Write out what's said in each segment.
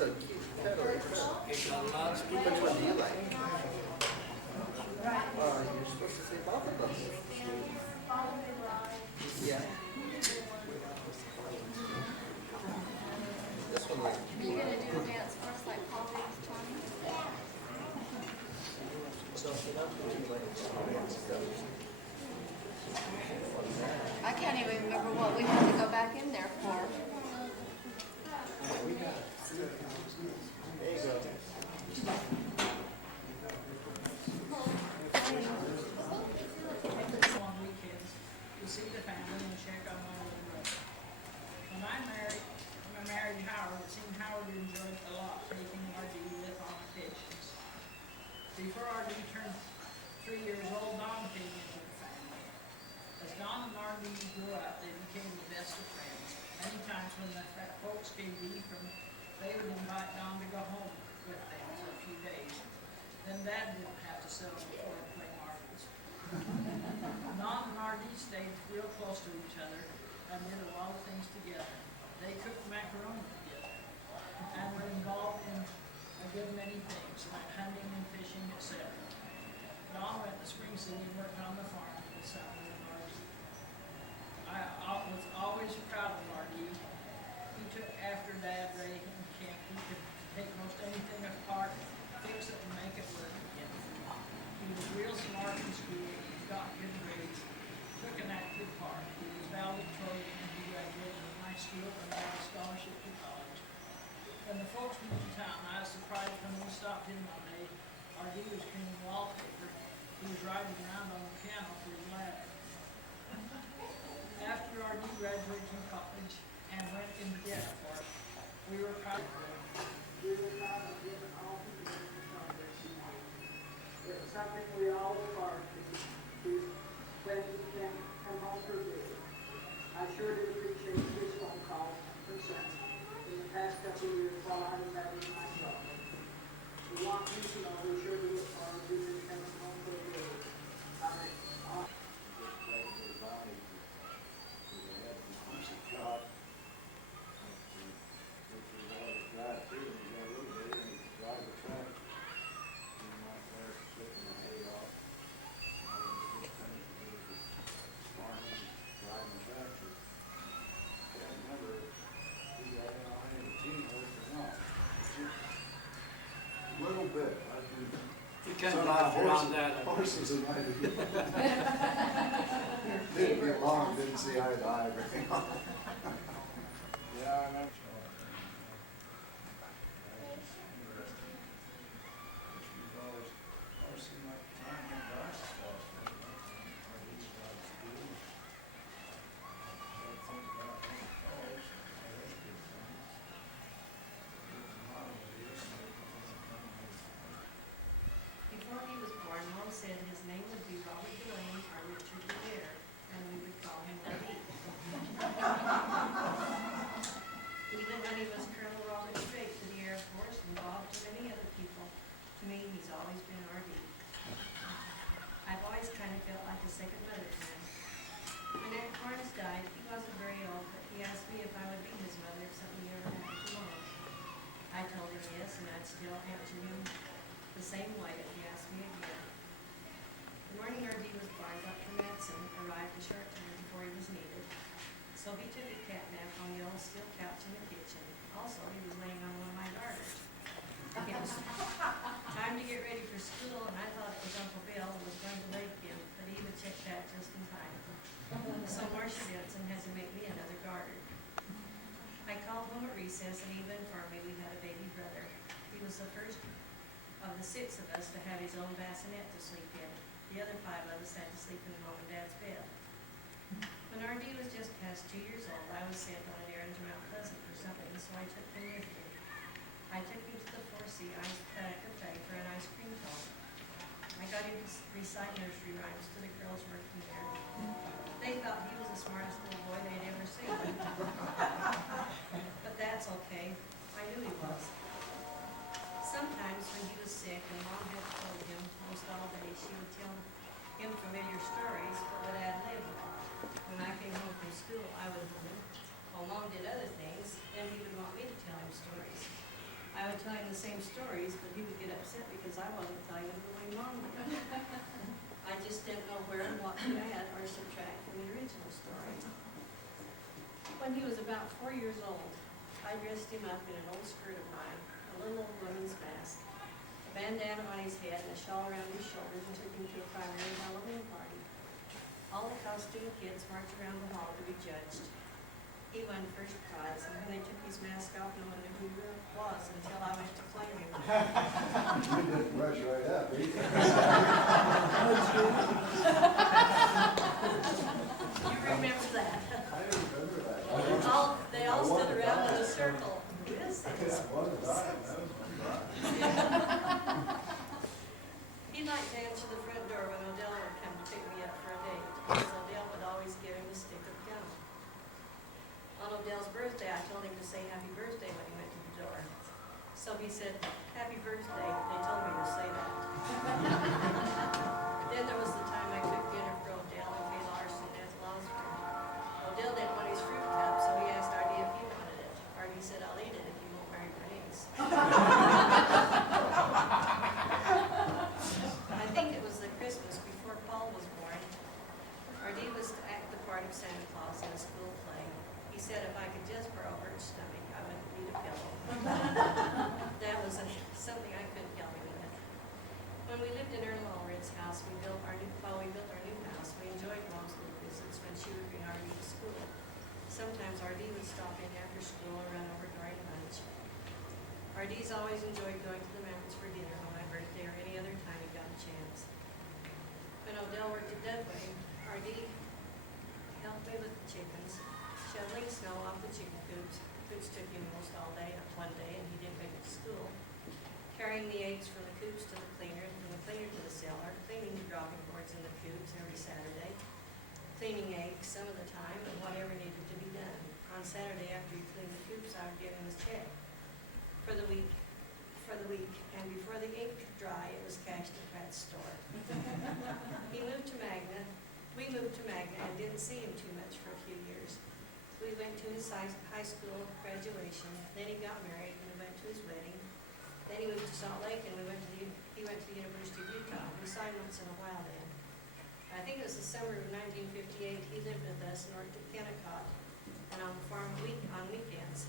a cute pet over there. It's got lots of Which one do you like? You're supposed to say both of them. Yeah. This one like. Are you gonna do a dance first like Polly was trying? So that's what you like. I can't even remember what we had to go back in there for. There you go. On weekends to see the family and check on my little brother. When I married Howard, it seemed Howard enjoyed a lot taking RD with on occasions. Before RD turned 3 years old, Don came into the family. As Don and RD grew up, they became the best of friends. Many times when the folks came to Ephraim, they would invite Don to go home with them for a few days. Then Dad didn't have to sit on the floor and play marbles. Don and RD stayed real close to each other and did a lot of things together. They cooked macaroni together and were involved in a good many things like hunting and fishing, etc. Don went to Spring City and worked on the farm with Sally and RD. I was always proud of RD. He took after Dad raising him in camp. He could take most anything apart, fix it, and make it work again. He was real smart in school, got good grades, took an active part. He was valedictorian and he graduated from high school and got a scholarship to college. When the folks moved to town, I was surprised when we stopped in one day. RD was cleaning wallpaper. He was riding around on the piano for his ladder. After RD graduated from college and went into debt for it, we were proud of him. We were proud of him and all the progress he made. It was something we all look forward to. When he can come home for good. I sure did appreciate his phone calls from Sunday in the past couple of years while I was having my trouble. We want you to know we sure do look forward to him coming home for good. Little bit. You kind of laughed around that. Horses and I didn't get long, didn't see eye to eye very long. Yeah, I remember. Before he was born, Mom said his name would be Robert Delane or Richard DeVere, and we would call him R.D. Even when he was Colonel Robert Strate to the Air Force and Bob to many other people, to me he's always been R.D. I've always kind of felt like a second mother to him. When Aunt Barnes died, he wasn't very old, but he asked me if I would be his mother if something ever happened to Mom. I told him yes, and I'd still answer him the same way if he asked me again. The morning RD was born, Dr. Manson arrived a short time before he was needed. So he took a cat nap on the old steel couch in the kitchen. Also, he was laying on one of my garters. It was time to get ready for school, and I thought it was Uncle Bill who was going to wake him, but he would check that just in time. So Marcia Benson had to make me another garter. I called home at recess, and he informed me we had a baby brother. He was the first of the 6 of us to have his own bassinet to sleep in. The other 5 of us had to sleep in Mom and Dad's bed. When RD was just past 2 years old, I was sent on an errand to Mount Pleasant for something, so I took him with me. I took him to the 4C cafe for an ice cream cone. I got him to recite nursery rhymes to the girls working there. They thought he was the smartest little boy they'd ever seen. But that's okay. I knew he was. Sometimes when he was sick and Mom had told him most all day, she would tell him familiar stories but would ad lib. When I came home from school, I would hum him. While Mom did other things, then he would want me to tell him stories. I telling the same stories, but he would get upset because I wasn't telling them the way Mom would. I just didn't know where and what to add or subtract from the original story. When he was about 4 years old, I dressed him up in an old skirt of mine, a little old woman's mask, a bandana on his head, and a shawl around his shoulders, and took him to a primary Halloween party. All the costume kids marched around the hall to be judged. He won first prize, and when they took his mask off, no one knew who he was until I went to claim him. You didn't rush right up, either. You remember that? I remember that. They all stood around in a circle. Yes. Yeah, what a time, that was fun. He liked to answer the front door when Odell would come to pick me up for a date, because Odell would always give him a stick of gum. On Odell's birthday, I told him to say happy birthday when he went to the door. So he said, happy birthday, they told me to say that. Then there was the time I cooked dinner for Odell and Kay Larson at Losburn. Odell didn't want his fruit cup, so he asked Artie if he wanted it. Artie said, I'll eat it if you won't marry Bernice. I think it was the Christmas before Paul was born. Artie was to act the part of Santa Claus in a school play. He said if I could just borrow Bert's stomach, I wouldn't need a pillow. That was something I couldn't help him with. When we lived in Earl Allred's house, we built our new house. We enjoyed Mom's little visits when she would bring Artie to school. Sometimes Artie would stop in after school or run over during lunch. Artie's always enjoyed going to the mountains for dinner on my birthday or any other time he got a chance. When Odell worked at Dudway, Artie helped me with the chickens, shoveling snow off the chicken coops, which took him almost all day one day, and he didn't make it to school. Carrying the eggs from the coops to the cleaner, from the cleaner to the cellar, cleaning the dropping boards in the coops every Saturday, cleaning eggs some of the time, and whatever needed to be done. On Saturday after he cleaned the coops, I would give him his check for the week, and before the ink dry, it was cashed at Pratt's store. We moved to Magna and didn't see him too much for a few years. We went to his high school graduation, then he got married and we went to his wedding. Then he moved to Salt Lake and he went to the University of Utah. We saw him once in a while then. I think it was the summer of 1958, he lived with us and worked at Kennecott and on the farm on weekends.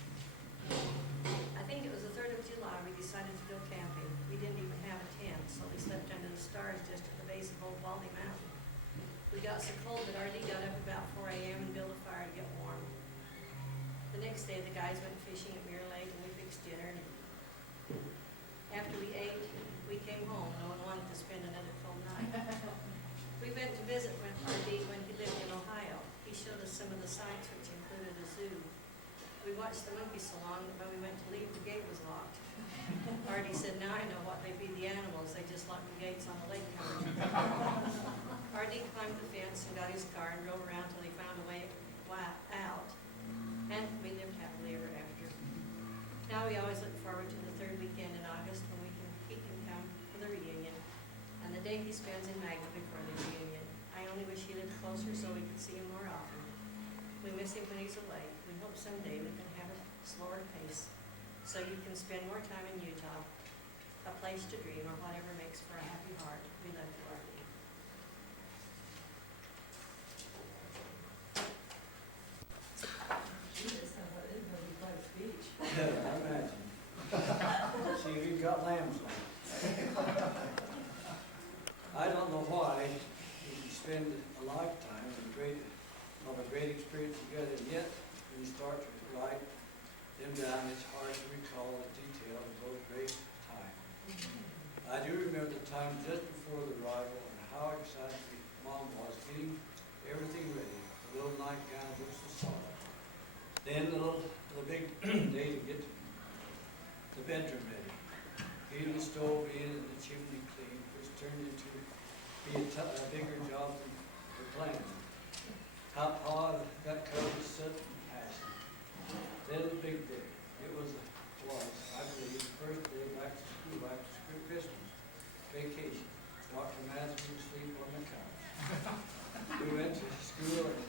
I think it was the 3rd of July, we decided to go camping. We didn't even have a tent, so we slept under the stars just at the base of Old Baldy Mountain. We got so cold that Artie got up about 4 a.m. and built a fire to get warm. The next day, the guys went fishing at Mirror Lake and we fixed dinner. After we ate, we came home. No one wanted to spend another cold night. We went to visit with Artie when he lived in Ohio. He showed us some of the sights, which included a zoo. We watched the monkeys so long that when we went to leave, the gate was locked. Artie said, now I know what they feed the animals. They just lock the gates on the lake cover. Artie climbed the fence and got his car and drove around till he found a way out. And we lived happily ever after. Now we always look forward to the 3rd weekend in August when he can come for the reunion. And the day he spends in Magna before the reunion. I only wish he lived closer so we could see him more often. We miss him when he's away. We hope someday we can have a slower pace so you can spend more time in Utah, a place to dream or whatever makes for a happy heart. We love you, Artie. Jesus, I thought this was going to be quite a speech. Yeah, I imagine. See, we've got lambs on. I don't know why you can spend a lifetime of a great experience together, yet when you start to write them down, it's hard to recall the details of those great times. I do remember the time just before the arrival and how excited Mom was getting everything ready. The little nightgown was so soft. Then the big day to get the bedroom ready. Getting the stove in and the chimney clean, which turned into be a bigger job than the plan. How that covered with soot and passion. Then the big day. It was, I believe, the first day back to school after Christmas vacation. Dr. Madsen would sleep on the couch. We went to school, and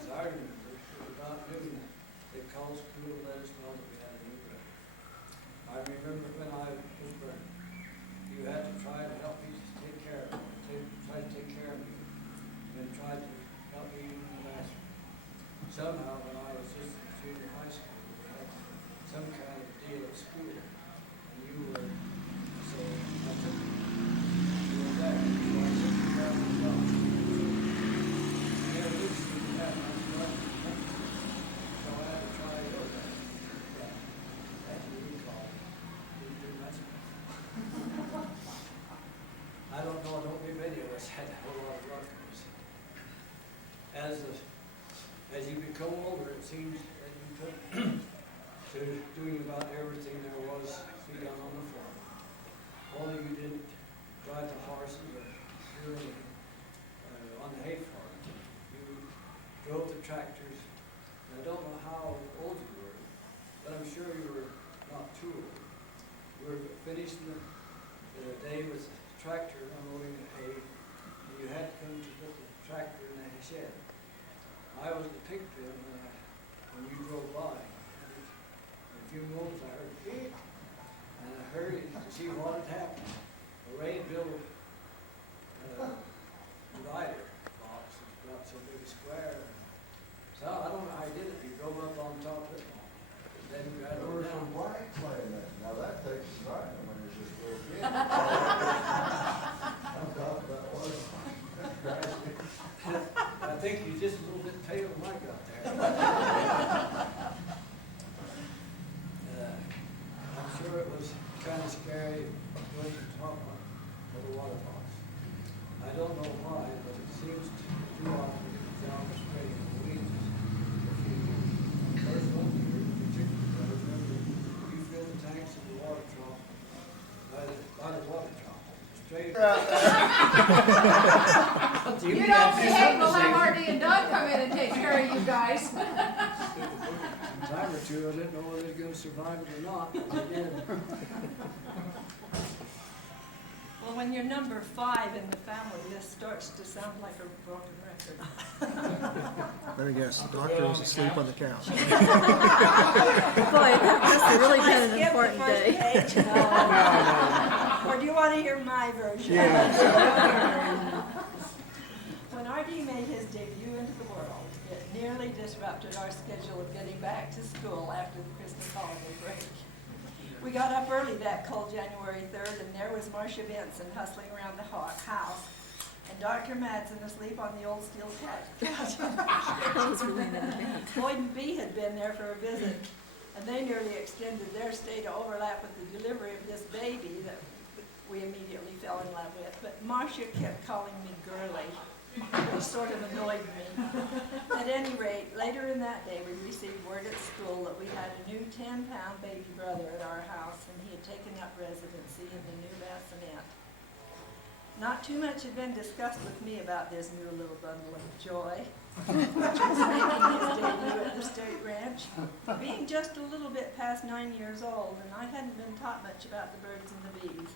as I remember, it was about noon. They called school to let us know that we had a new brother. I remember when were finishing the day with the tractor unloading the hay, and you had to come to put the tractor in the shed. I was at the pig pen when you drove by. And a few moments I heard beep, and I hurried to see what had happened. Ray had built a divider box, it's about so big a square. So I don't know how he did it, he drove up on top of it, and then he got There over were some down. blanks laying there. Now that takes some time when you're just a little kid. On top of that water. I think he's just a little bit pale when I got there. I'm sure it was kind of scary going to top of the water box. I don't know why, but it seems too often to be down the straight in the weeds. First one year in particular, I remember you filled the tanks of the water trough by the water trough. Straight. You don't behave, we'll have Marty and Doug come in and take care of you guys. A time or two, I didn't know whether they were gonna survive it or not, but they did. Well, when you're number 5 in the family, this starts to sound like a broken record. Let me guess, the doctor was asleep on the couch. Boy, that must have really been an important day. Or do you want to hear my version? When R.D. made his debut into the world, it nearly disrupted our schedule of getting back to school after the Christmas holiday break. We got up early that cold January 3rd, and there was Marcia Benson hustling around the house, and Dr. Madsen asleep on the old steel couch. Boyd and Bee had been there for a visit, and they nearly extended their stay to overlap with the delivery of this baby that we immediately fell in love with. But Marcia kept calling me girly, which sort of annoyed me. At any rate, later in that day, we received word at school that we had a new 10-pound baby brother at our house, and he had taken up residency in the new bassinet. Not too much had been discussed with me about this new little bundle of joy, which was making his debut at the state ranch. Being just a little bit past 9 years old, and I hadn't been taught much about the birds and the bees.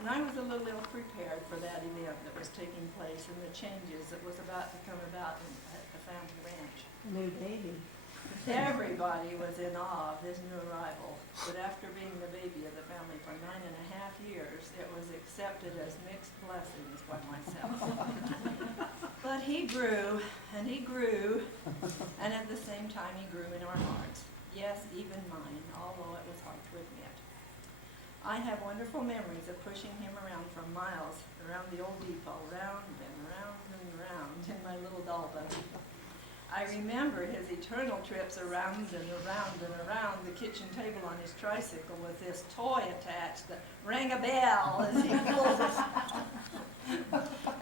And I was a little ill-prepared for that event that was taking place and the changes that was about to come about at the family ranch. New baby. Everybody was in awe of this new arrival, but after being the baby of the family for 9.5 years, it was accepted as mixed blessings by myself. But he grew, and at the same time he grew in our hearts. Yes, even mine, although it was hard to admit. I have wonderful memories of pushing him around for miles around the old depot, round and round and round in my little doll buggy. I remember his eternal trips around and around and around the kitchen table on his tricycle with this toy attached that rang a bell as he pulled it,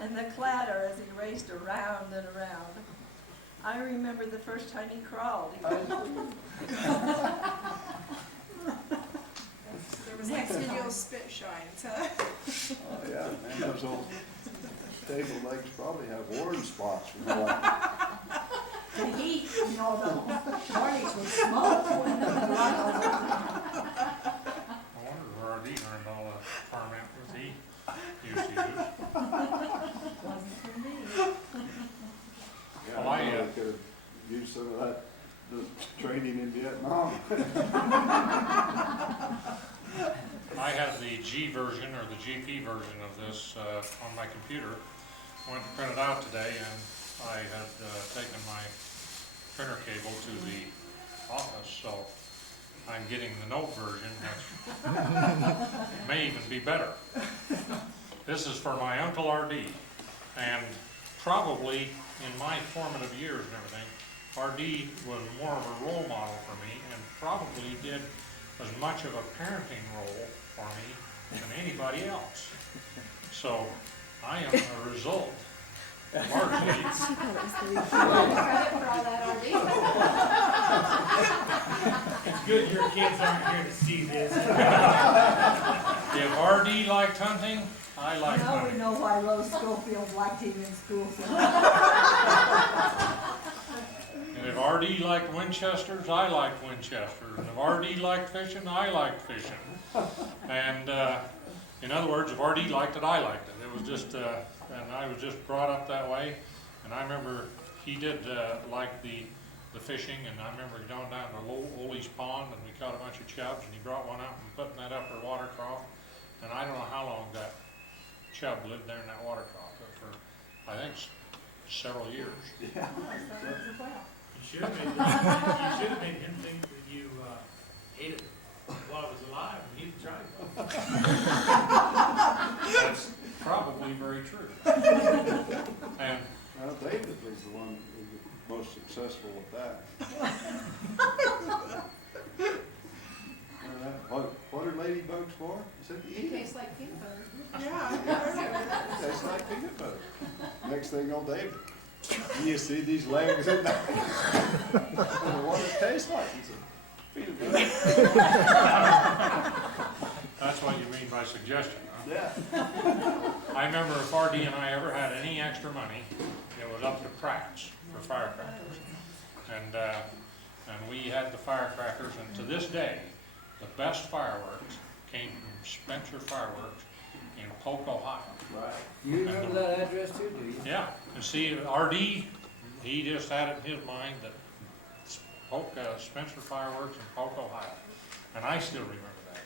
and the clatter as he raced around and around. I remember the first time he crawled. Next to your spit shines, huh? Oh, yeah, man, those old table legs probably have orange spots from that. The heat, you know, the mornings would smoke when the blood was I wonder where R.D. learned all the farm apples he used to use. wasn't for me. Yeah, Well, I, I could have used some of that the training in Vietnam. I have the G version or the GP version of this on my computer. I went to print it out today, and I had taken my printer cable to the office, so I'm getting the note version, which may even be better. This is for my Uncle R.D., and probably in my formative years and everything, R.D. was more of a role model for me and probably did as much of a parenting role for me than anybody else. So I am a result, largely. Credit for all that R.D. It's good your kids aren't here to see this. If R.D. liked hunting, I liked Now we hunting. know why Rose Schofield liked him in school. And if if RD liked Winchesters, I liked Winchesters. And if RD liked fishing, I liked fishing. And, in other words, if RD liked it, I liked it. It was just, and I was just brought up that way. And I remember he did, like the fishing, and I remember going down to Ole's Pond, and we caught a bunch of chubs, and he brought one out and put in that upper water trough. And I don't know how long that chub lived there in that water trough, but for, I think, several years. Yeah. You should have made him think that you ate it while it was alive, and he'd tried it. That's probably very true. And Well, David was the one who was most successful with that. What are ladybugs for? He said to eat it. Tastes like peanut butter. Tastes like peanut butter. Next thing old David, you see these legs in there. What it tastes like? He said, peanut butter. that's what you mean by suggestion, huh? Yeah. I remember if RD and I ever had any extra money, it was up to Pratt's for firecrackers. And we had the firecrackers, and to this day, the best fireworks came from Spencer Fireworks in Polk, Ohio. Right. You remember that address too, do you? Yeah, and see, RD, he just had it in his mind that Spencer Fireworks in Polk, Ohio. And I still remember that.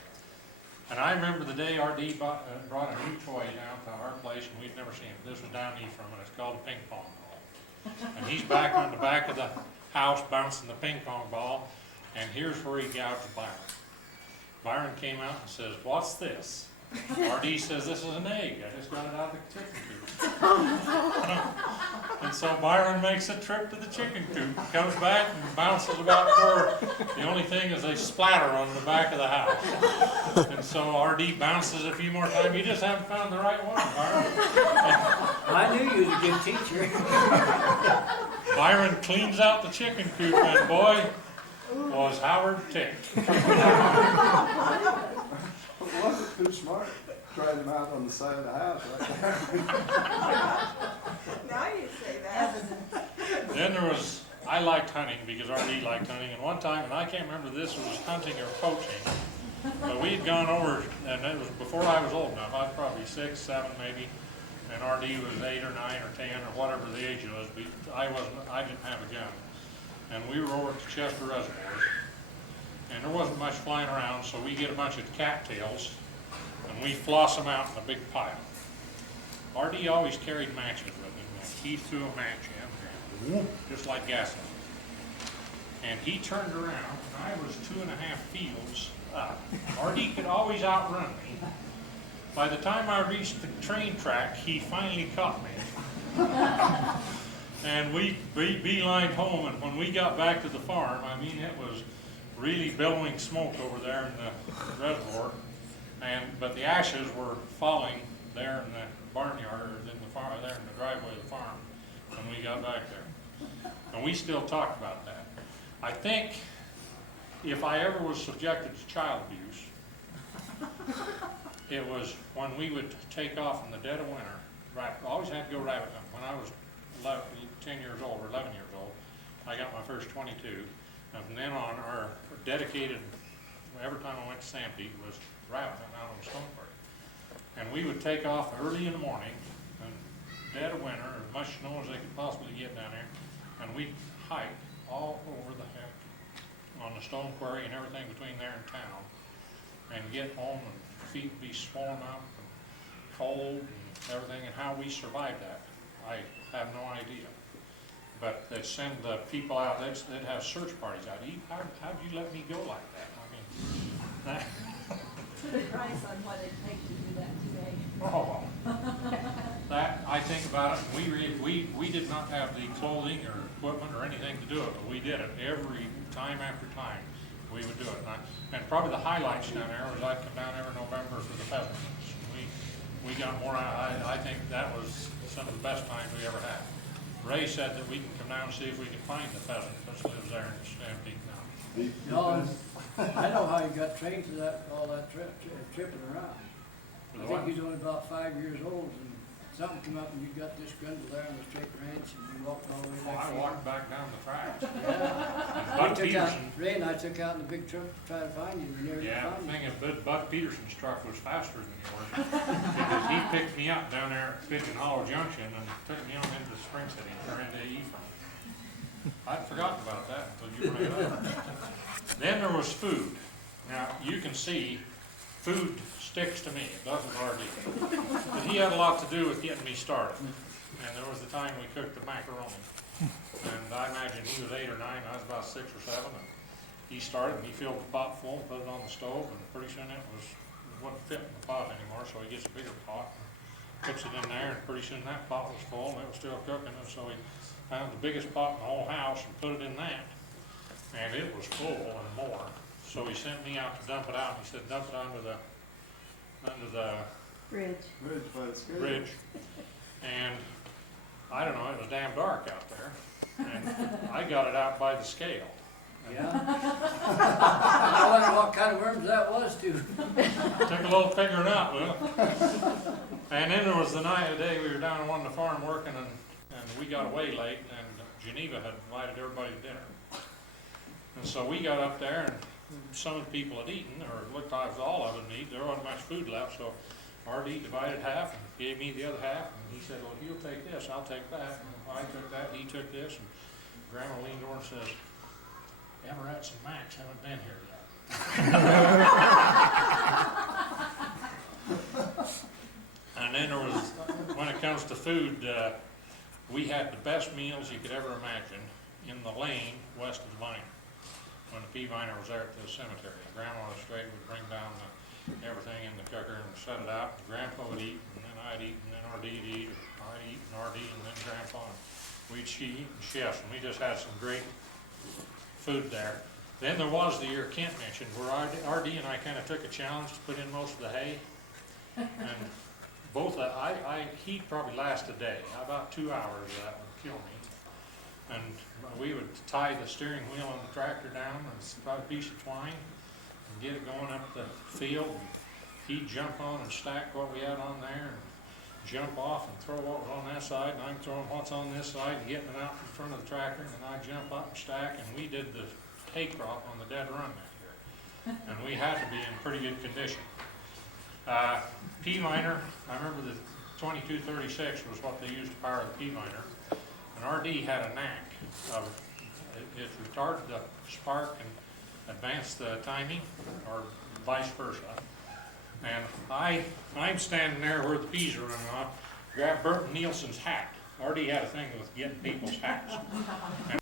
And I remember the day RD brought a new toy down to our place, and we'd never seen it. This was down east from it. It's called a ping pong ball. And he's back on the back of the house bouncing the ping pong ball, and here's where he gouged Byron. Byron came out and says, "What's this?" RD says, "This is an egg. I just got it out of the chicken coop." And so Byron makes a trip to the chicken coop, comes back and bounces about where the only thing is they splatter on the back of the house. And so RD bounces a few more times. You just haven't found the right one, Byron. I knew you was a good teacher. Byron cleans out the chicken coop, and boy, was Howard ticked. Wasn't too smart trying them out on the side of the house right there. Now you say that. Then there was, I liked hunting because RD liked hunting, and one time, and I can't remember if this was hunting or poaching, but we'd gone over, and it was before I was old enough. I was probably 6, 7 maybe, and RD was 8 or 9 or 10 or whatever the age was, but I didn't have a gun. And we were over at the Chester Reservoirs, and there wasn't much flying around, so we get a bunch of cattails, and we floss them out in a big pile. RD always carried matches with him, and he threw a match in, and whoop, just like gasoline. And he turned around, and I was 2.5 fields up. RD could always outrun me. By the time I reached the train track, he finally caught me. And we beelined home, and when we got back to the farm, I mean, it was really billowing smoke over there in the reservoir, but the ashes were falling there in the barnyard, or in the farm, there in the driveway of the farm, when we got back there. And we still talk about that. I think if I ever was subjected to child abuse, it was when we would take off in the dead of winter. Right, always had to go rabbit hunting. When I was 10 years old or 11 years old, I got my first .22. And from then on, our dedicated, every time I went to Stampede, was rabbit hunting out on the Stone Quarry. And we would take off early in the morning, and dead of winter, as much snow as they could possibly get down there, and we'd hike all over the heck on the Stone Quarry and everything between there and town, and get home and feet would be swollen up and cold and everything, and how we survived that, I have no idea. But they'd send the people out, they'd have search parties out. How'd you let me go like that? I mean, Put a price on what it'd take to do that today. oh, that, I think about it, we did not have the clothing or equipment or anything to do it, but we did it every time after time. We would do it. And probably the highlights down there was I'd come down every November for the pheasant. We got more, I think that was some of the best times we ever had. Ray said that we can come down and see if we can find the pheasant that lives there in Stampede now. No, I know how you got trained for all that tripping around. I think he's only about 5 years old, and something come up and you got this grundle there on the Strate Ranch and you walked all the way Well, back. I here? walked back down the tracks. Yeah. Bud We took out, Peterson, Ray and I took out in the big truck to try to find you, we never could yeah, find you. thing is, Bud Peterson's truck was faster than yours. Because he picked me up down there at Pigeon Hollow Junction and took me on into Spring City, or into Ephraim. I'd forgotten about that until you brought it up. Then there was food. Now, you can see, food sticks to me, it doesn't RD. But he had a lot to do with getting me started. And there was the time we cooked the macaroni. And I imagine he was 8 or 9, I was about 6 or 7. And he started and he filled the pot full and put it on the stove, and pretty soon it wasn't fitting the pot anymore, so he gets a bigger pot and puts it in there, and pretty soon that pot was full and it was still cooking, and so he found the biggest pot in the whole house and put it in that. And it was full and more. So he sent me out to dump it out, and he said, dump it under the Bridge. bridge. And I don't know, it was damn dark out there, and I got it out by the scale. Yeah. I wonder what kind of worms that was too. Took a little figuring out, Will. And then there was the day we were down on the farm working, and we got away late, and Geneva had invited everybody to dinner. And so we got up there, and some of the people had eaten, or it looked like all of them had eaten. There wasn't much food left, so RD divided half and gave me the other half, and he said, well, if you'll take this, I'll take that. And I took that, he took this, and Grandma leaned over and says, Everett's and Max haven't been here yet. And then there was, when it comes to food, we had the best meals you could ever imagine in the lane west of the vine. When the pea viner was there at the cemetery, Grandma Strate would bring down everything in the cooker and set it out. And Grandpa would eat, and then I'd eat, and then RD would eat, or I'd eat and RD, and then Grandpa. And we'd eat and chefs, and we just had some great food there. Then there was the year Kent mentioned, where RD and I kind of took a challenge to put in most of the hay. And both, he'd probably last a day, about 2 hours of that would kill me. And we would tie the steering wheel on the tractor down and about a piece of twine and get it going up the field. And he'd jump on and stack what we had on there and jump off and throw what was on that side, and I'm throwing what's on this side and getting it out in front of the tractor, and then I'd jump up and stack, and we did the hay crop on the dead run that year. And we had to be in pretty good condition. Pea miner, I remember the 2236 was what they used to power the pea miner. And RD had a knack of, it retarded the spark and advanced the timing, or vice versa. And I'm standing there where the peas are running off, grabbed Burton Nielsen's hat. RD had a thing with getting people's hats. And